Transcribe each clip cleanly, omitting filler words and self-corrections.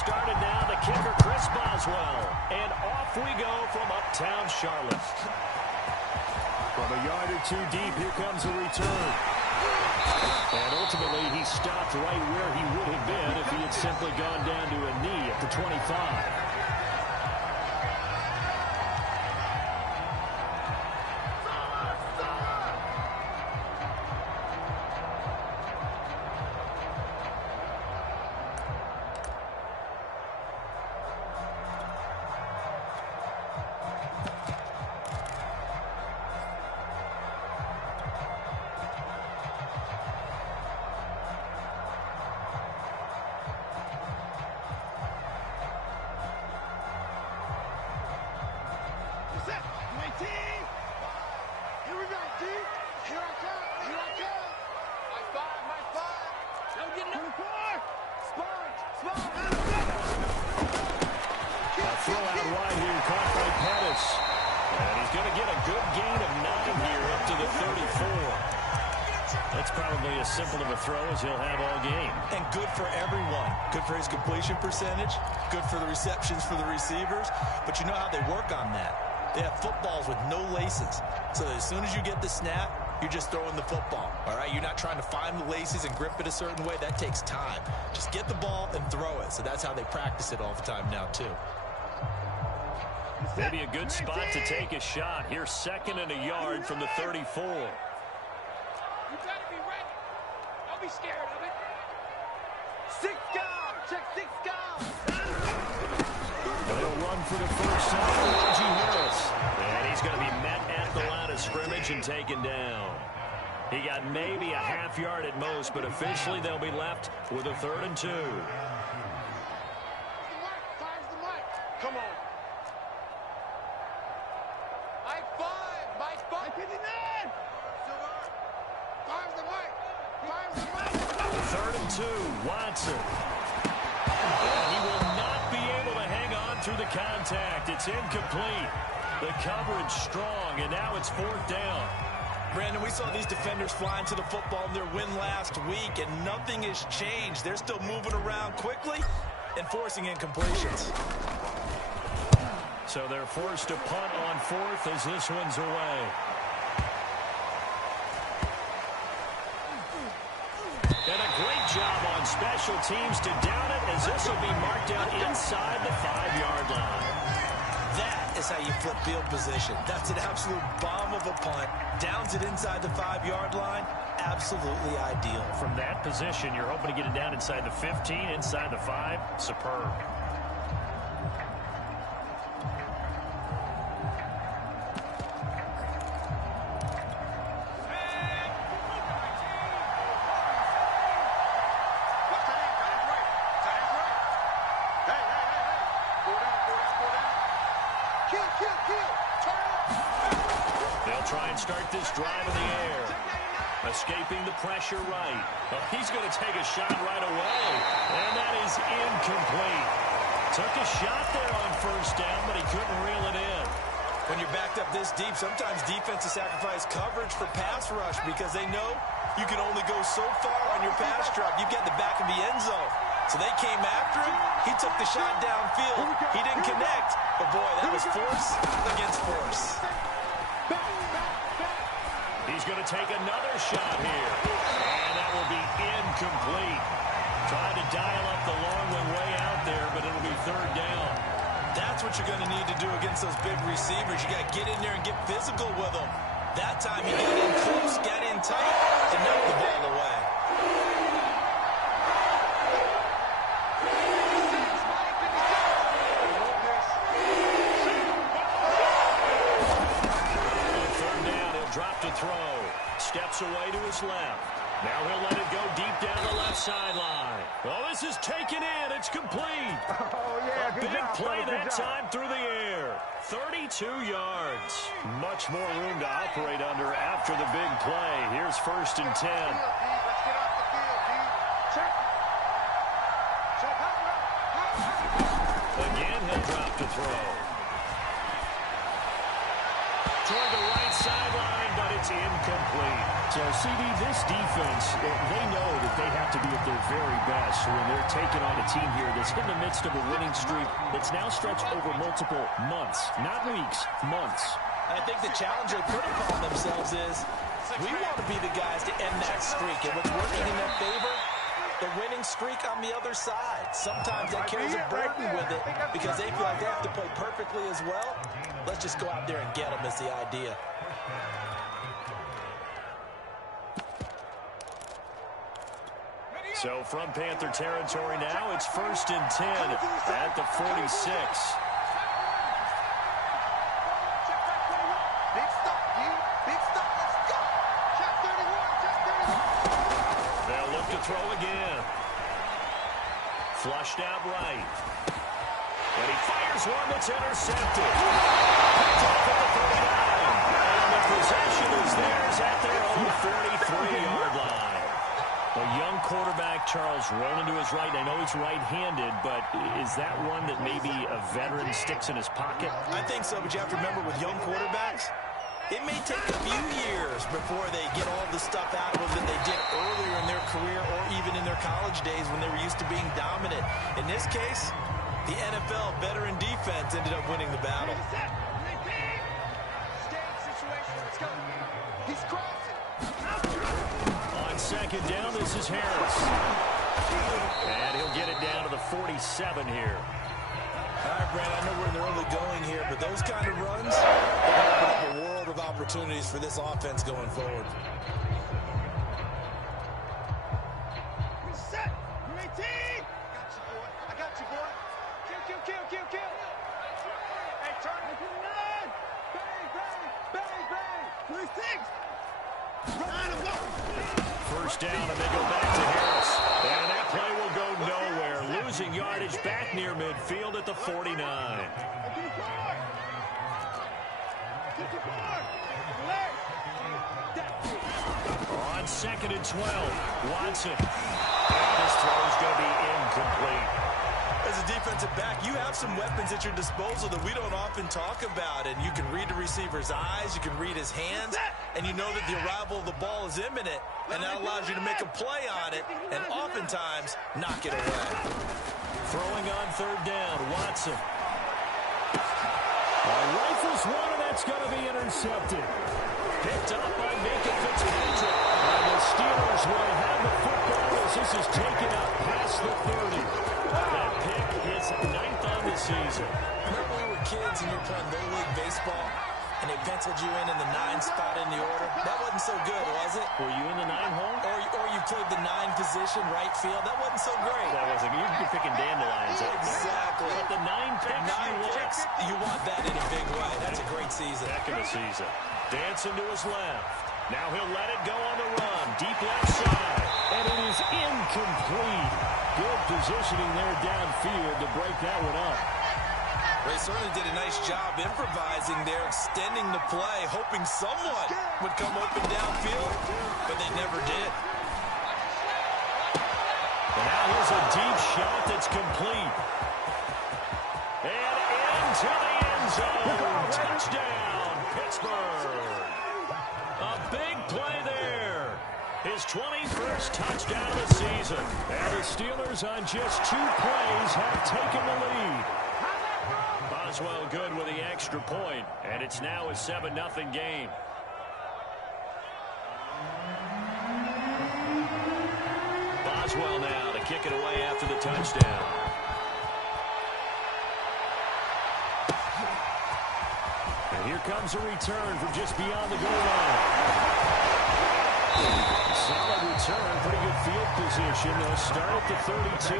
started now. The kicker, Chris Boswell. And off we go from uptown Charlotte. From a yard or two deep, here comes a return. And ultimately, he stopped right where he would have been if he had simply gone down to a knee at the 25. Throw out wide here, caught by Pettis. And he's going to get a good gain of 9 here up to the 34. That's probably as simple of a throw as he'll have all game. And good for everyone. Good for his completion percentage. Good for the receptions for the receivers. But you know how they work on that. They have footballs with no laces. So as soon as you get the snap, you're just throwing the football. All right, you're not trying to find the laces and grip it a certain way. That takes time. Just get the ball and throw it. So that's how they practice it all the time now, too. Maybe a good spot to take a shot. Here's 2nd and a yard from the 34. You better be ready. Don't be scared of it. 6 guard. Check 6 guard. They'll run for the first time. Reggie Harris. And he's going to be met at the line of scrimmage and taken down. He got maybe a half yard at most, but officially they'll be left with a 3rd and 2. Come on. Mike 5. 59. Five's the mic. 3rd and 2. Watson. And he will not be able to hang on through the contact. It's incomplete. The coverage strong, and now it's 4th down. Brandon, we saw these defenders flying to the football in their win last week, and nothing has changed. They're still moving around quickly and forcing incompletions. So they're forced to punt on 4th as this one's away. And a great job on special teams to down it, as this will be marked out inside the 5-yard line. That is how you flip field position. That's an absolute bomb of a punt. Downs it inside the 5-yard line. Absolutely ideal. From that position, you're hoping to get it down inside the 15, inside the 5. Superb. They'll try and start this drive in the air. Escaping the pressure right. Oh, he's going to take a shot right away. And that is incomplete. Took a shot there on 1st down, but he couldn't reel it in. When you're backed up this deep, sometimes defenses sacrifice coverage for pass rush because they know you can only go so far on your pass drop. You've got the back of the end zone. So they came after him. He took the shot downfield. He didn't connect. But, boy, that was force against force. He's going to take another shot here. And that will be incomplete. Trying to dial up the long one way out there, but it'll be 3rd down. That's what you're going to need to do against those big receivers. You got to get in there and get physical with them. That time he got in close, got in tight, and knocked the ball away. Drop to throw. Steps away to his left. Now he'll let it go deep down the left sideline. Oh, this is taken in. It's complete. Oh, yeah. A big play that time through the air. 32 yards. Much more room to operate under after the big play. Here's 1st and 10. Let's get off the field, dude. Check. Again, he'll drop to throw. Toward the right sideline, but it's incomplete. So, CD, this defense, they know that they have to be at their very best when they're taking on a team here that's in the midst of a winning streak that's now stretched over multiple months, not weeks, months. I think the challenge they put upon themselves is we want to be the guys to end that streak. And what's working in their favor, the winning streak on the other side. Sometimes that carries a burden with it because they feel like they have to play perfectly as well. Let's just go out there and get them is the idea. So from Panther territory now, it's 1st and 10 at the 46. Big stop, dude. Big stop. Let's go. Check 31. Check 31. They'll look to throw again. Flushed out right. And he fires one that's intercepted. Picked off at the 39. And the possession is theirs at their own 43-yard line. A young quarterback, Charles, rolling to his right. I know he's right-handed, but is that one that maybe a veteran sticks in his pocket? I think so, but you have to remember with young quarterbacks, it may take a few years before they get all the stuff out of them that they did earlier in their career or even in their college days when they were used to being dominant. In this case, the NFL veteran defense ended up winning the battle. Let's go. He's crossing. On second down, this is Harris. And he'll get it down to the 47 here. All right, Brad, I know we're in the early going here, but those kind of runs open up a world of opportunities for this offense going forward. Reset. 18. I got you, boy. Kill. Hey, turn. 9. Bang. 36. Run and go. First down, and they go back to Harris. And that play will go nowhere. Losing yardage back near midfield at the 49. On 2nd and 12, Watson. And this throw is going to be incomplete. As a defensive back, you have some weapons at your disposal that we don't often talk about. And you can read the receiver's eyes, you can read his hands, and you know that the arrival of the ball is imminent. And that allows you to make a play on it and oftentimes knock it away. Throwing on 3rd down, Watson. Rifles one, and that's going to be intercepted. Picked up by Nathan Fitzpatrick. And the Steelers will have the football as this is taken up past the 30. That pick is 9th on the season. Remember we were kids and you were playing Little League baseball and they penciled you in the 9 spot in the order? That wasn't so good, was it? Were you in the 9 hole? Or you played the 9 position, right field? That wasn't so great. That wasn't. You'd be picking dandelions. Exactly. But the 9 picks, 9 picks, you want that in a big way. That's a great season. Heck of a season. Dancing to his left. Now he'll let it go on the run. Deep left side. And it is incomplete. Good positioning there downfield to break that one up. They certainly did a nice job improvising there, extending the play, hoping someone would come open downfield, but they never did. And now here's a deep shot that's complete. And into the end zone. Touchdown, Pittsburgh. A big play there. His 21st touchdown of the season. And the Steelers on just 2 plays have taken the lead. Boswell good with the extra point, and it's now a 7-0 game. Boswell now to kick it away after the touchdown. And here comes a return from just beyond the goal line. Solid return, pretty good field position. They'll start at the 32.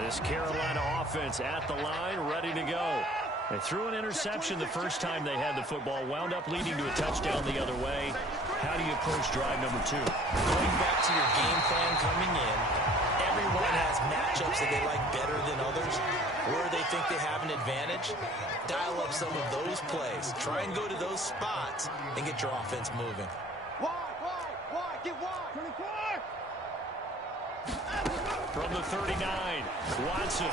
This Carolina offense at the line, ready to go. They threw an interception the first time they had the football, wound up leading to a touchdown the other way. How do you approach drive number 2? Going back to your game plan coming in, everyone has matchups that they like better than others, where they think they have an advantage. Dial up some of those plays. Try and go to those spots and get your offense moving. Wide, get wide. 24. From the 39, Watson.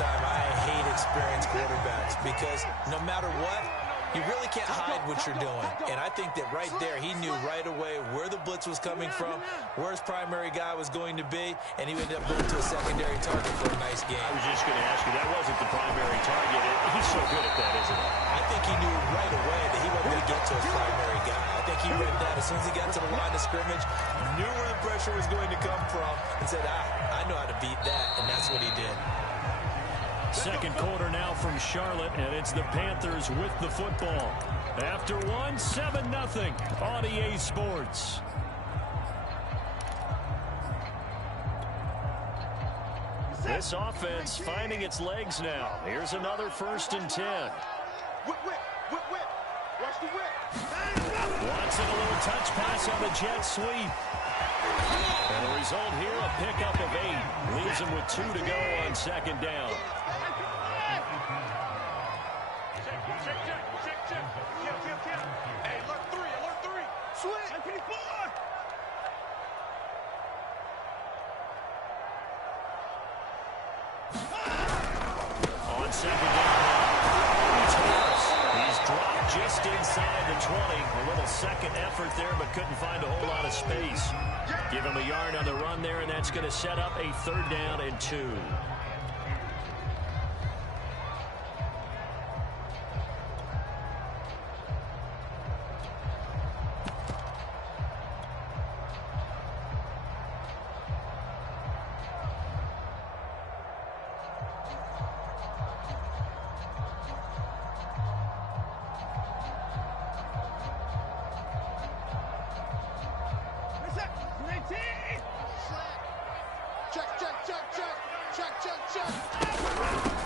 time, I hate experienced quarterbacks because no matter what, you really can't hide what you're doing. And I think that right there, he knew right away where the blitz was coming from, where his primary guy was going to be, and he ended up going to a secondary target for a nice game. I was just going to ask you, that wasn't the primary target. He's so good at that, isn't he? I think he knew right away that he wasn't going to get to his primary guy. I think he read that as soon as he got to the line of scrimmage, knew where the pressure was going to come from, and said, I know how to beat that, and that's what he did. Second quarter now from Charlotte, and it's the Panthers with the football. After one, 7-0 on EA Sports. This offense finding its legs now. Here's another 1st and 10. Whip. Watch the whip. Watson, a little touch pass on the jet sweep. And the result here, a pickup of 8. Leaves him with 2 to go on 2nd down. Check. Hey, alert 3. Switch. 24. On 2nd down, he's dropped just inside the 20. A little second effort there, but couldn't find a whole lot of space. Give him a yard on the run there, and that's going to set up a 3rd down and 2.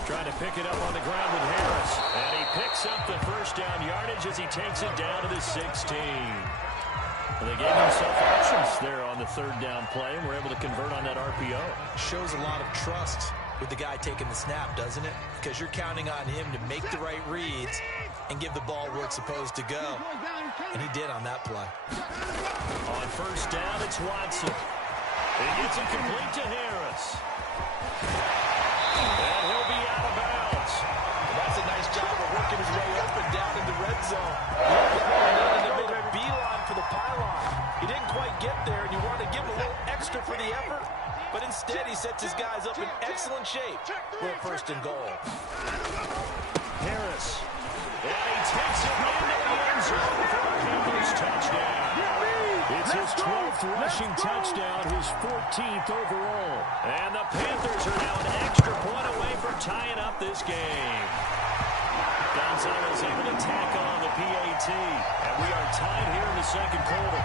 Trying to pick it up on the ground with Harris. And he picks up the 1st down yardage as he takes it down to the 16. Well, they gave himself options there on the 3rd down play, and were able to convert on that RPO. Shows a lot of trust with the guy taking the snap, doesn't it? Because you're counting on him to make the right reads and give the ball where it's supposed to go. And he did on that play. On 1st down, it's Watson. He gets it complete to Harris. And he'll be out of bounds. That's a nice job of working his way up and down in the red zone. He made a beeline for the pylon. He didn't quite get there, and you want to give him a little extra for the effort. But instead, he sets his guys up in excellent shape for a 1st and goal. Harris. And he takes it into the end zone for a Panthers touchdown. It's his 12th rushing touchdown, his 14th overall. And the Panthers are now an extra point away from tying up this game. Gonzalez able to tack on the PAT. And we are tied here in the 2nd quarter.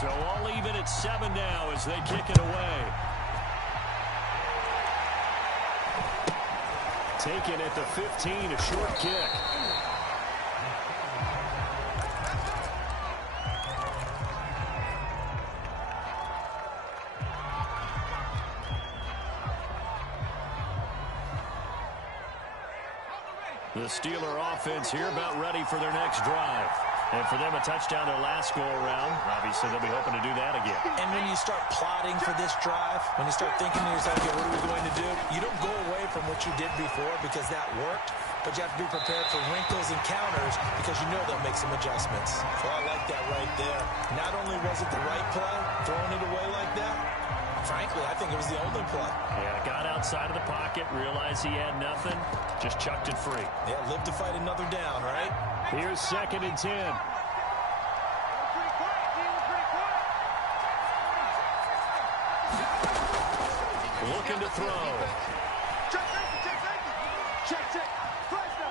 So all even at 7 now as they kick it away. Taken at the 15, a short kick. The Steeler offense here about ready for their next drive. And for them, a touchdown their last go-around. Obviously, they'll be hoping to do that again. And when you start plotting for this drive, when you start thinking to yourself, okay, what are we going to do? You don't go away from what you did before because that worked, but you have to be prepared for wrinkles and counters because you know they'll make some adjustments. So I like that right there. Not only was it the right play, throwing it away like that, frankly, I think it was the only play. Yeah, got outside of the pocket, realized he had nothing, just chucked it free. Yeah, live to fight another down, right? Here's 2nd and 10. Looking to throw. Check. Fresno.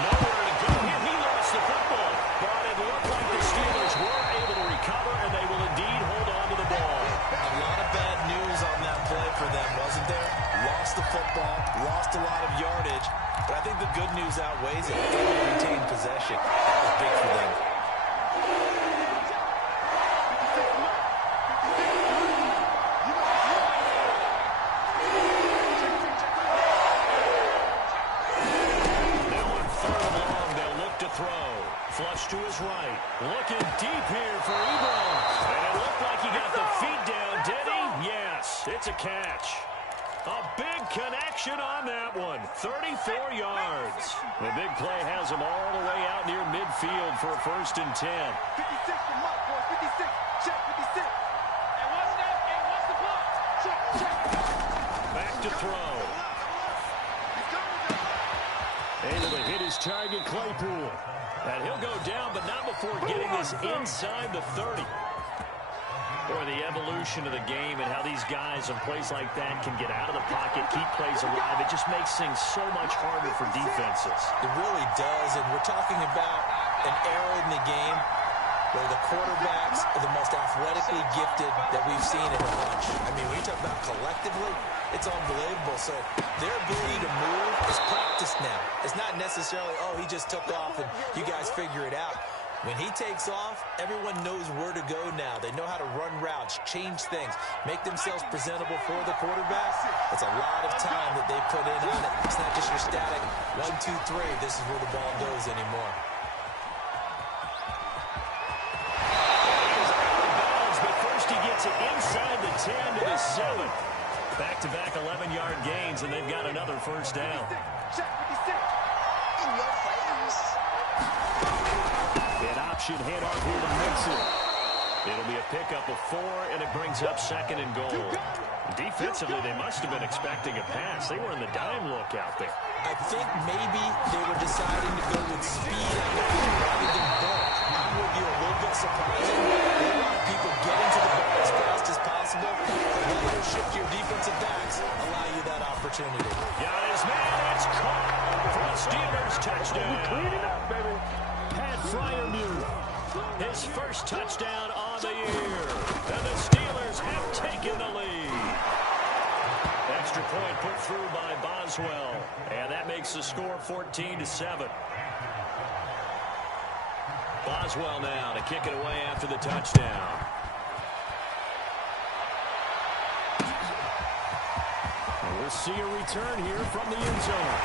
Nowhere to go here. He lost the football. But it looked like the Steelers were able to recover, and they will indeed hold on to the ball. A lot of bad news on that play for them, wasn't there? Lost the football, lost a lot of yardage, but I think the good news outweighs it. They retained possession. That was big for them. Flush to his It's a catch. A big connection on that one. 34 yards. The big play has him all the way out near midfield for a 1st and 10. 56 for Mark, boys. 56. Check 56. And what's that? And what's the ball? Check, check. Back to throw. Able to hit his target, Claypool. And he'll go down, but not before getting this inside the 30. Or the evolution of the game and how these guys in plays like that can get out of the pocket, keep plays alive. It just makes things so much harder for defenses. It really does, and we're talking about an era in the game where the quarterbacks are the most athletically gifted that we've seen in a bunch. I mean, when you talk about collectively, it's unbelievable. So their ability to move is practiced now. It's not necessarily, oh, he just took off and you guys figure it out. When he takes off, everyone knows where to go now. They know how to run routes, change things, make themselves presentable for the quarterback. It's a lot of time that they put in on it. It's not just your static 1, 2, 3. This is where the ball goes anymore. He's out of bounds, but first he gets it inside the 10 to the 7. Back-to-back 11-yard gains, and they've got another 1st down. Check 56. In your face. An option handoff here to Mixon. It'll be a pickup of 4, and it brings up 2nd and goal. Defensively, they must have been expecting a pass. They were in the dime look out there. I think maybe they were deciding to go with speed on the field rather than bulk. I'm with you, a little bit surprising. A lot of people get into the ball as fast as possible. Let you shift your defensive backs, allow you that opportunity. Got his man. It's caught for the Steelers touchdown. Clean it up, baby. Pat Fryermuth, his 1st touchdown on the year. And the Steelers have taken the lead. Extra point put through by Boswell. And that makes the score 14-7. Boswell now to kick it away after the touchdown. We'll see a return here from the end zone.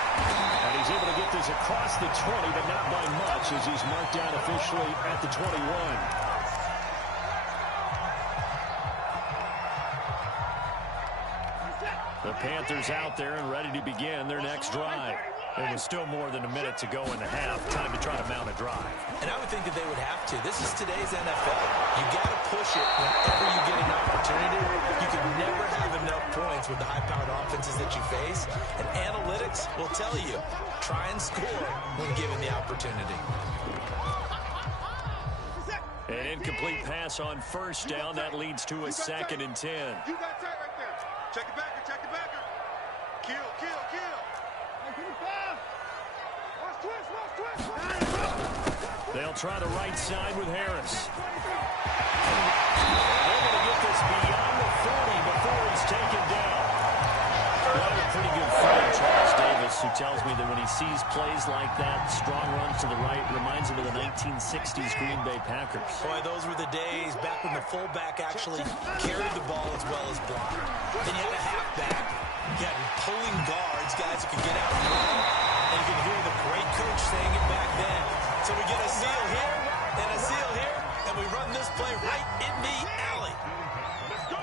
And he's able to get this across the 20, but not by much as he's marked down officially at the 21. The Panthers out there and ready to begin their next drive. There was still more than a minute to go in the half. Time to try to mount a drive. And I would think that they would have to. This is today's NFL. You got to push it whenever you get an opportunity. You can never have enough points with the high-powered offenses that you face. And analytics will tell you, try and score when given the opportunity. An incomplete pass on 1st down. That leads to a 2nd and 10. You got tight right there. Check it backer, check it backer. Kill, kill, kill. Watch twist, watch twist. They'll try the right side with Harris. They're going to get this beyond the 40 before he's taken down. Well, a pretty good friend, Charles Davis, who tells me that when he sees plays like that, strong runs to the right, reminds him of the 1960s Green Bay Packers. Boy, those were the days back when the fullback actually carried the ball as well as blocked. Then you had a halfback. You had pulling guards, guys who could get out and run. And you can hear the great coach saying it back then. So we get a seal here and a seal here, and we run this play right in the alley. Let's go.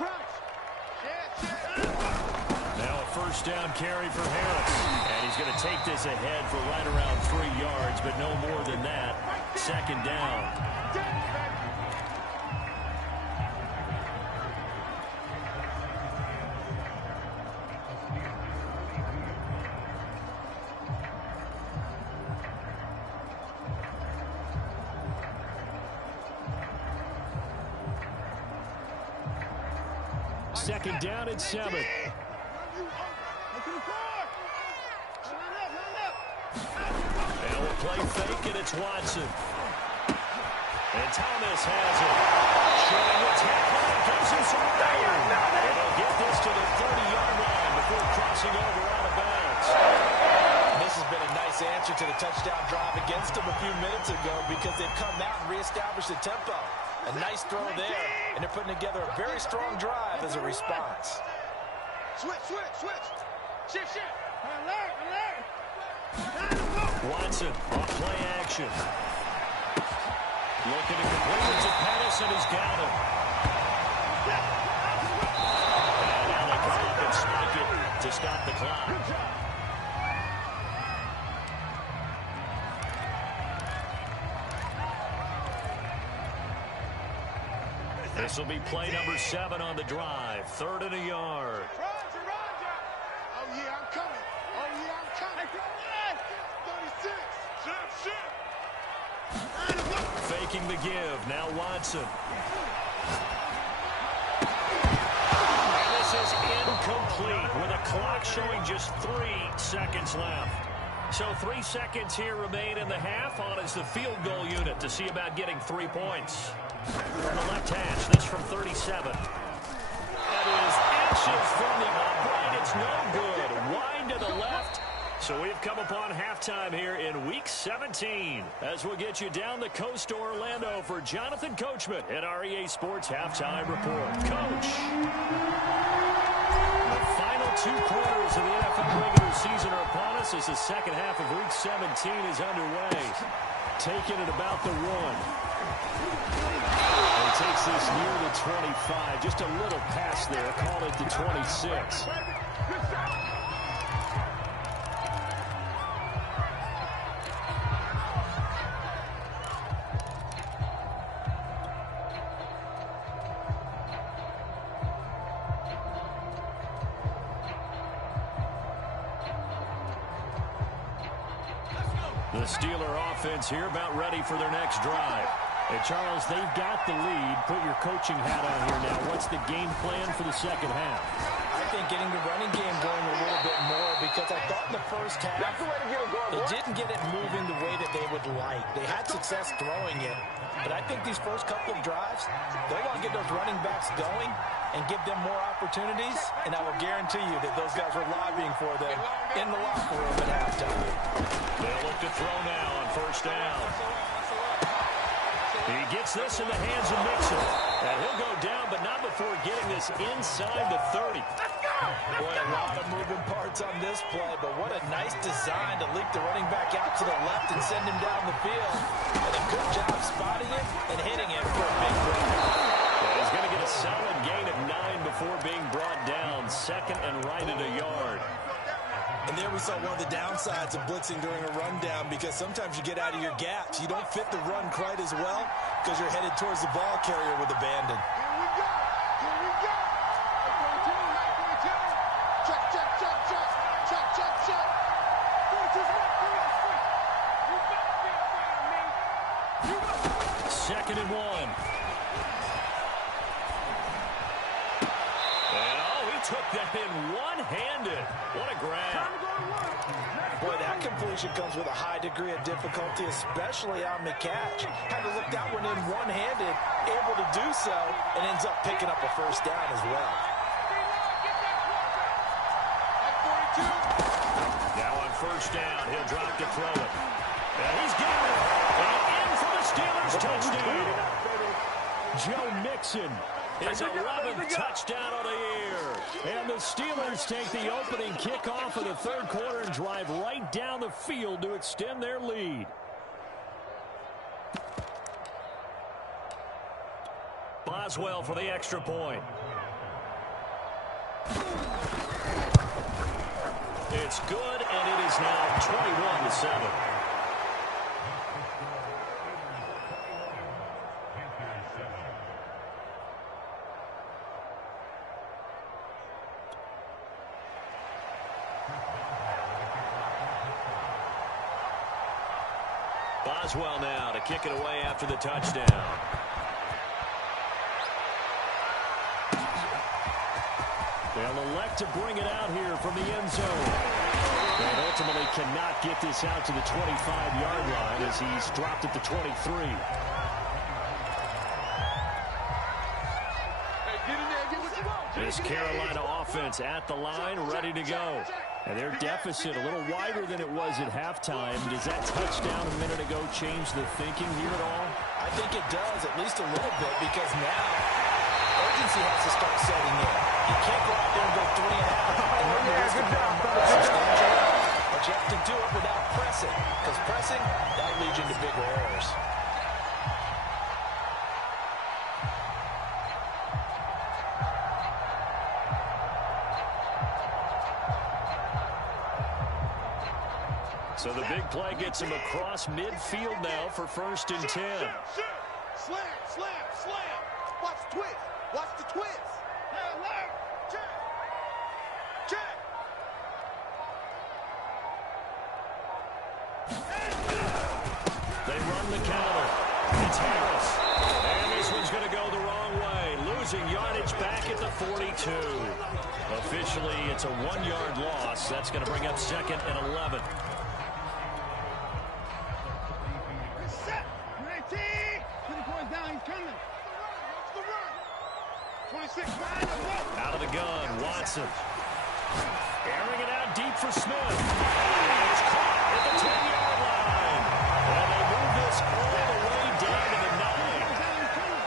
Crunch. Now a 1st down carry for Harris. And he's going to take this ahead for right around 3 yards, but no more than that. 2nd down. Second down at 7. And we'll play fake, and it's Watson. And Thomas has it. Showing what's happening. Gives him some room. And they'll get this to the 30-yard line before crossing over out of bounds. This has been a nice answer to the touchdown drive against them a few minutes ago because they've come out and reestablished the tempo. A nice throw there, and they're putting together a very strong drive as a response. switch, switch, switch. Shift, shift. Alert, alert. Watson off play action. Looking to complete it to Pettis, and he's got him. This will be play number 7 on the drive. 3rd and a yard. Roger, Roger. Oh, yeah, I'm coming. Oh, yeah, I'm coming. 36. Shift. Faking the give. Now Watson. And this is incomplete with a clock showing just 3 seconds left. So 3 seconds here remain in the half. On is the field goal unit to see about getting 3 points. From the left hash, this from 37. That is inches from the upright. It's no good. Wide to the left. So we've come upon halftime here in Week 17 as we'll get you down the coast to Orlando for Jonathan Coachman at REA Sports Halftime Report. Coach, the final 2 quarters of the NFL regular season are upon us as the second half of Week 17 is underway. Taking it about the 1. And takes this near the 25. Just a little pass there. Call it the 26. The Steeler offense here about ready for their next drive. And Charles, they've got the lead. Put your coaching hat on here now. What's the game plan for the second half? I think getting the running game going a little bit more because I thought in the first half they didn't get it moving the way that they would like. They had success throwing it, but I think these first couple of drives, they want to get those running backs going and give them more opportunities, and I will guarantee you that those guys were lobbying for them in the locker room at halftime. They'll look to throw now on first down. He gets this in the hands of Mixon. And he'll go down, but not before getting this inside the 30. Boy, a lot of moving parts on this play, but what a nice design to leak the running back out to the left and send him down the field. And a good job spotting it and hitting him for a big break. Well, he's going to get a solid gain of 9 before being brought down. 2nd and right at a yard. And there we saw one of the downsides of blitzing during a rundown because sometimes you get out of your gaps. You don't fit the run quite as well because you're headed towards the ball carrier with abandon. Here we go. Here we go. 42, 42. Check, check, check, check. Check, check, check. 42's not free. You better be afraid of me. You go. 2nd and 1. And he took that in one-handed. What a grab. Boy, that completion comes with a high degree of difficulty, especially on the catch. Had to look that one in one-handed, able to do so, and ends up picking up a first down as well. Now on first down, he'll drop to throw it. And he's got it. And in for the Steelers touchdown. Joe Mixon. His 11th touchdown on the year. And the Steelers take the opening kickoff of the 3rd quarter and drive right down the field to extend their lead. Boswell for the extra point. It's good, and it is now 21-7. Boswell now to kick it away after the touchdown. They'll elect to bring it out here from the end zone. And ultimately cannot get this out to the 25-yard line as he's dropped at the 23. This Carolina offense at the line, ready to go. And their deficit a little wider than it was at halftime. Does that touchdown a minute ago change the thinking here at all? I think it does, at least a little bit, because now urgency has to start setting in. You can't go out there and go 3 and out and run the risk of being substantial. But you have to do it without pressing, because pressing, that leads you into bigger errors. So the big play gets him across midfield now for 1st and 10. Slam, slam, slam. Watch twist. Watch the twist. Alert. Check. Check. They run the counter. It's Harris. And this one's going to go the wrong way. Losing yardage back at the 42. Officially, it's a 1-yard loss. That's going to bring up 2nd and 11. Set. 19. 20 points down. He's coming. Watch the run. 26. Out of the gun, Watson. Airing it out deep for Smith. He's caught at the 10-yard line. And they move this all the way down to the 9.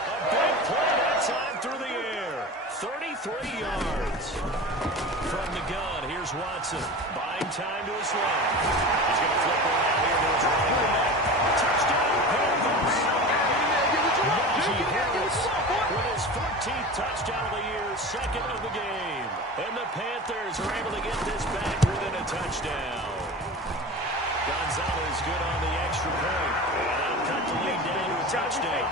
A big play that time through the air. 33 yards. From the gun, here's Watson. Buying time to his left. He's going to flip around here to his right. Touchdown, Panthers. Najee Harris with his 14th touchdown of the year, 2nd of the game. And the Panthers are able to get this back within a touchdown. Gonzalez good on the extra point. And they'll cut the lead down to a touchdown.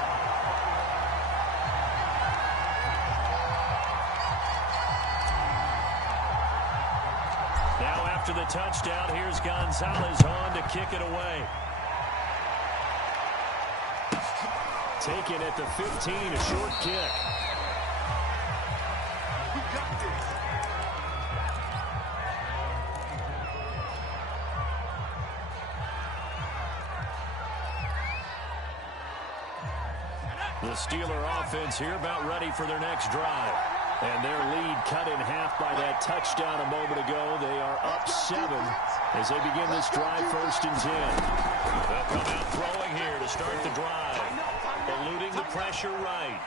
Now after the touchdown, here's Gonzalez on to kick it away. Taken at the 15, a short kick. We got this. The Steeler offense here about ready for their next drive. And their lead cut in half by that touchdown a moment ago. They are up 7 as they begin this drive 1st and 10. They'll come out throwing here to start the drive. Eluding the pressure right.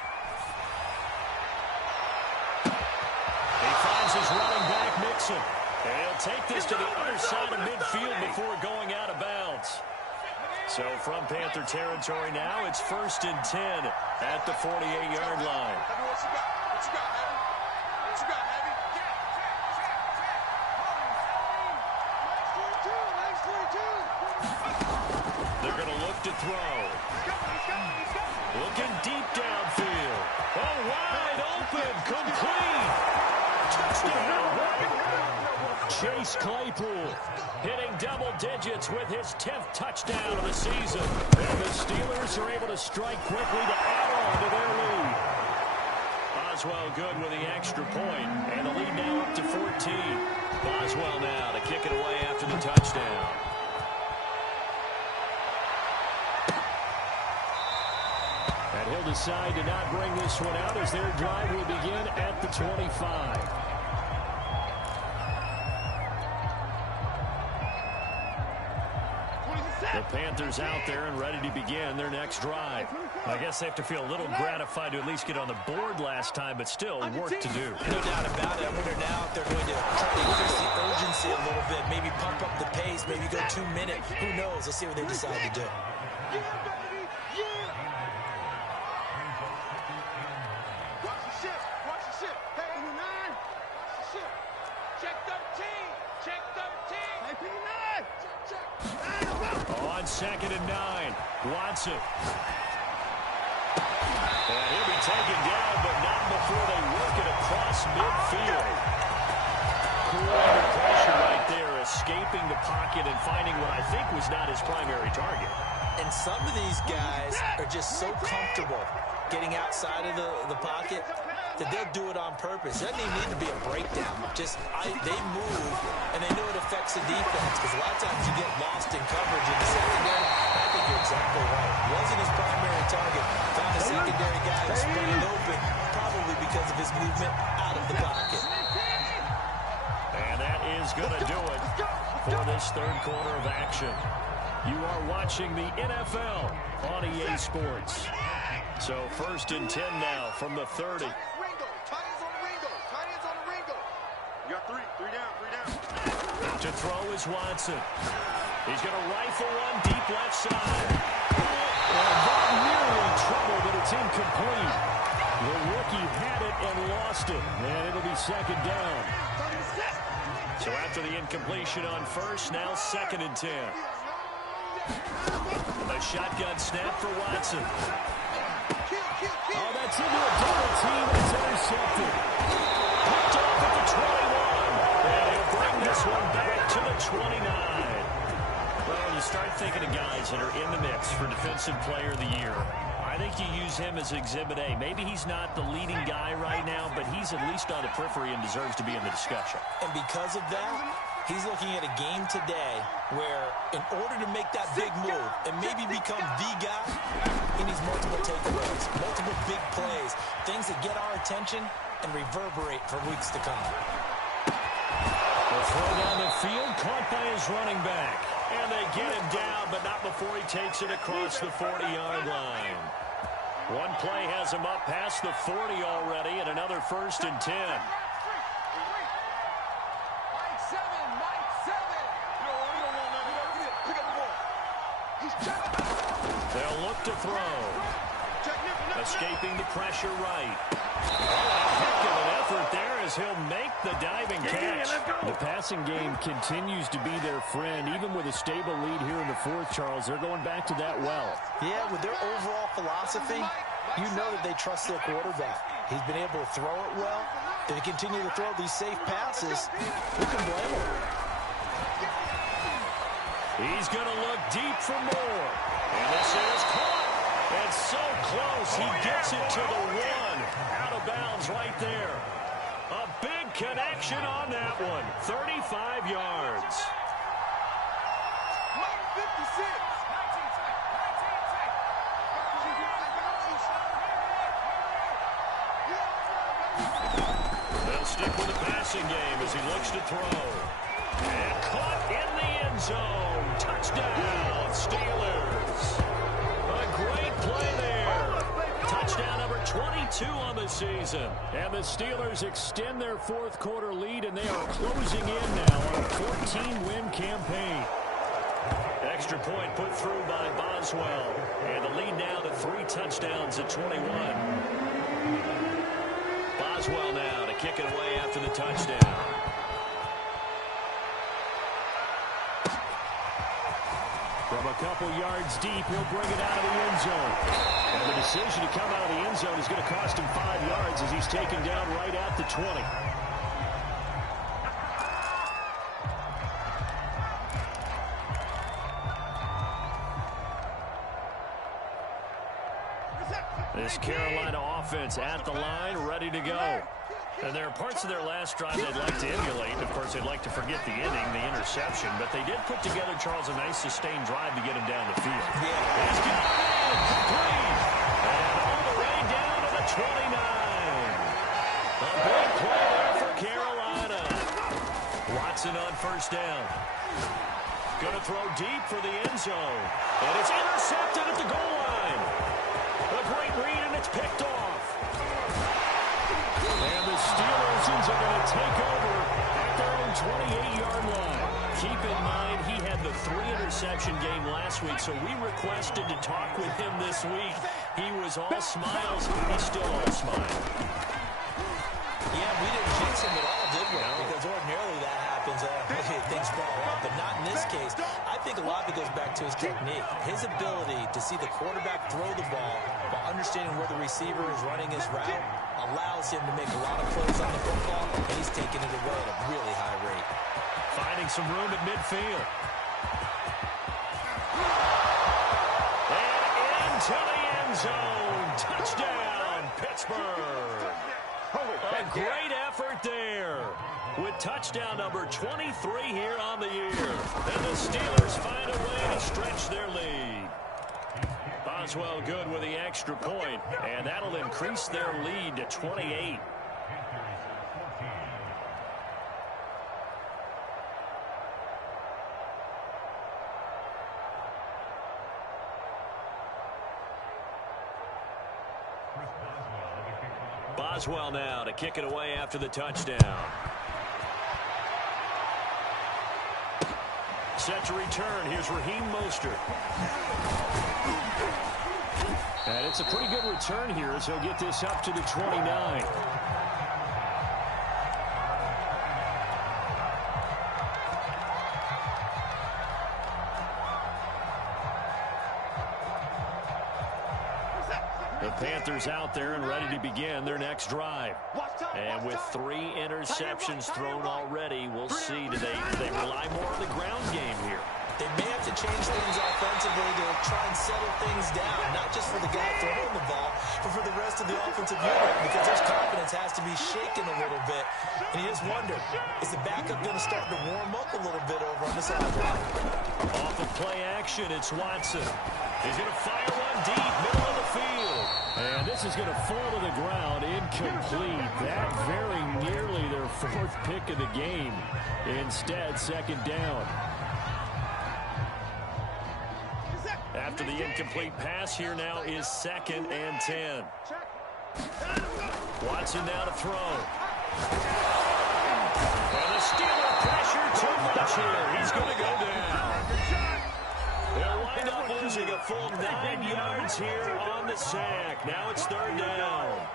He finds his running back, Mixon. And he'll take this to the other side of midfield before going out of bounds. So from Panther territory now, it's 1st and 10 at the 48-yard line. What you got? What you got, Heavy? What you got, Heavy? They're going to look to throw. Looking deep downfield. Oh, wide open, complete. Touchdown. Chase Claypool hitting double digits with his 10th touchdown of the season. And the Steelers are able to strike quickly to add on to their lead. Boswell good with the extra point, and the lead now up to 14. Boswell now to kick it away after the touchdown. And he'll decide to not bring this one out as their drive will begin at the 25. The Panthers out there and ready to begin their next drive. I guess they have to feel a little gratified to at least get on the board last time, but still work to do. No doubt about it. I wonder now if they're going to try to increase the urgency a little bit, maybe pump up the pace, maybe go 2 minutes. Who knows? Let's see what they decide to do. Yeah, baby. Yeah. Watch the ship. Watch the ship. Hey, 9. Watch the ship. Check 13. Check 13. Hey, 9. Check, check. On 2nd and 9, Watson. And he'll be taken down, but not before they work it across midfield. Cool under pressure right there, escaping the pocket and finding what I think was not his primary target. And some of these guys are just so comfortable getting outside of the pocket that they'll do it on purpose. It doesn't even need to be a breakdown. They move, and they know it affects the defense, because a lot of times you get lost in coverage in the secondary. I think you're exactly right. Wasn't his primary target. Found a secondary guy who's spreading open, probably because of his movement out of the pocket. And that is going to do it for this 3rd quarter of action. You are watching the NFL on EA Sports. So 1st and 10 now from the 30. Tight ends on the Ringo. Tight ends on the Ringo. You got 3. 3 down. 3 down. To throw is Watson. He's going to rifle one deep left side. Not nearly trouble, but it's incomplete. The rookie had it and lost it. And it'll be 2nd down. So after the incompletion on 1st, now 2nd and 10. A shotgun snap for Watson. Oh, that's into a double team. It's intercepted. Picked off at the 21. And he'll bring this one back to the 29. Well, you start thinking of guys that are in the mix for Defensive Player of the Year. I think you use him as Exhibit A. Maybe he's not the leading guy right now, but he's at least on the periphery and deserves to be in the discussion. And because of that, he's looking at a game today where in order to make that big move and maybe become the guy, he needs multiple takeaways, multiple big plays, things that get our attention and reverberate for weeks to come. The throw down the field, caught by his running back. And they get him down, but not before he takes it across the 40-yard line. One play has him up past the 40 already, and another 1st and 10. They'll look to throw. Escaping the pressure right. Heck of an effort there as he'll make the diving catch. The passing game continues to be their friend. Even with a stable lead here in the 4th, Charles, they're going back to that well. Yeah, with their overall philosophy, you know that they trust their quarterback. He's been able to throw it well. They continue to throw these safe passes. Who can blame him? He's going to look deep for more. And this is caught. And so close. He gets it to the 1. Out of bounds right there. A big connection on that one. 35 yards. They'll stick with the passing game as he looks to throw. And caught in the end zone. Touchdown, Steelers. A great play there. Touchdown number 22 on the season. And the Steelers extend their 4th quarter lead, and they are closing in now on a 14-win campaign. Extra point put through by Boswell. And the lead now to 3 touchdowns at 21. Boswell now to kick it away after the touchdown. From a couple yards deep, he'll bring it out of the end zone. And the decision to come out of the end zone is going to cost him 5 yards as he's taken down right at the 20. This Carolina offense at the line, ready to go. And there are parts of their last drive they'd like to emulate. Of course, they'd like to forget the inning, the interception. But they did put together, Charles, a nice sustained drive to get him down the field. Yeah. He's got it in, complete. And all the way down to the 29. A big play there for Carolina. Watson on 1st down. Going to throw deep for the end zone. And it's intercepted at the goal line. A great read, and it's picked off. And the Steelers are going to take over at their own 28-yard line. Keep in mind, he had the 3-interception game last week, so we requested to talk with him this week. He was all smiles. He's still all smiles. Yeah, we didn't jinx him at all, did we? No. Because ordinarily that happens. Things fall off, but not in this case. I think a lot of it goes back to his technique. His ability to see the quarterback throw the ball while understanding where the receiver is running his route allows him to make a lot of plays on the football, and he's taking it away at a really high rate. Finding some room at midfield. And into the end zone. Touchdown, Pittsburgh. A great effort there. With touchdown number 23 here on the year. And the Steelers find a way to stretch their lead. Boswell good with the extra point, and that'll increase their lead to 28. Boswell now to kick it away after the touchdown. Set to return. Here's Raheem Mostert. And it's a pretty good return here as he'll get this up to the 29. The Panthers out there and ready to begin their next drive. And with 3 interceptions thrown already, we'll see do they rely more on the ground game here. They may have to change things offensively to try and settle things down, not just for the guy throwing the ball, but for the rest of the offensive unit, because his confidence has to be shaken a little bit. And you just wonder, is the backup going to start to warm up a little bit over on the sideline? Off of play action, it's Watson. He's going to fire one deep, middle of the field. And this is going to fall to the ground, incomplete. That very nearly their 4th pick of the game. Instead, 2nd down. After the incomplete pass, here now is 2nd and 10. Watson now to throw. And the Steeler pressure too much here. He's going to go down. They'll wind up losing a full 9 yards here on the sack. Now it's 3rd down.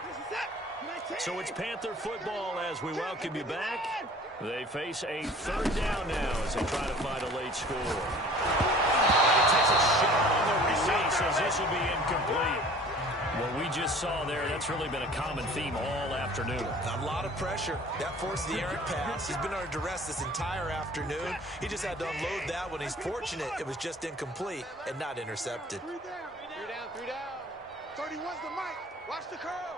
So it's Panther football as we welcome you back. They face a 3rd down now as they try to find a late score. Takes a shot on the release as this will be incomplete. What we just saw there, that's really been a common theme all afternoon. A lot of pressure. That forced the errant pass. He's been under duress this entire afternoon. He just had to unload that one. He's fortunate it was just incomplete and not intercepted. 3 down. 31's the mic. Watch the curl.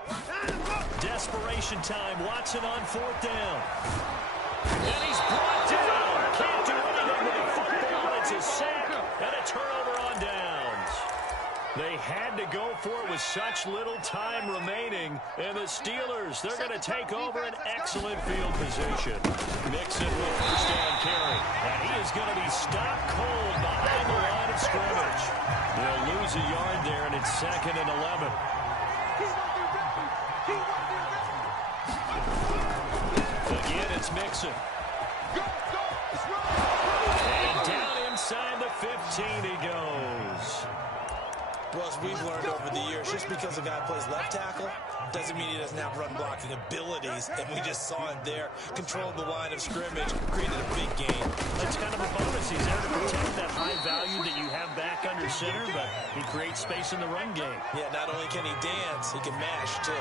Desperation time. Watson on 4th down. And he's brought down. Can't do anything with the football. It's a sack and a turnover on downs. They had to go for it with such little time remaining. And the Steelers, they're going to take over an excellent field position. Mixon with 1st down carry. And he is going to be stopped cold behind the line of scrimmage. They'll lose a yard there, and it's 2nd and 11. Again, it's Mixon. And down inside the 15 he goes. Well, as we've learned over the years, just because a guy plays left tackle doesn't mean he doesn't have run-blocking abilities. And we just saw it there. Controlled the line of scrimmage, created a big gain. That's kind of a bonus. He's there to protect that high value that you have back under center, but he creates space in the run game. Yeah, not only can he dance, he can mash, too.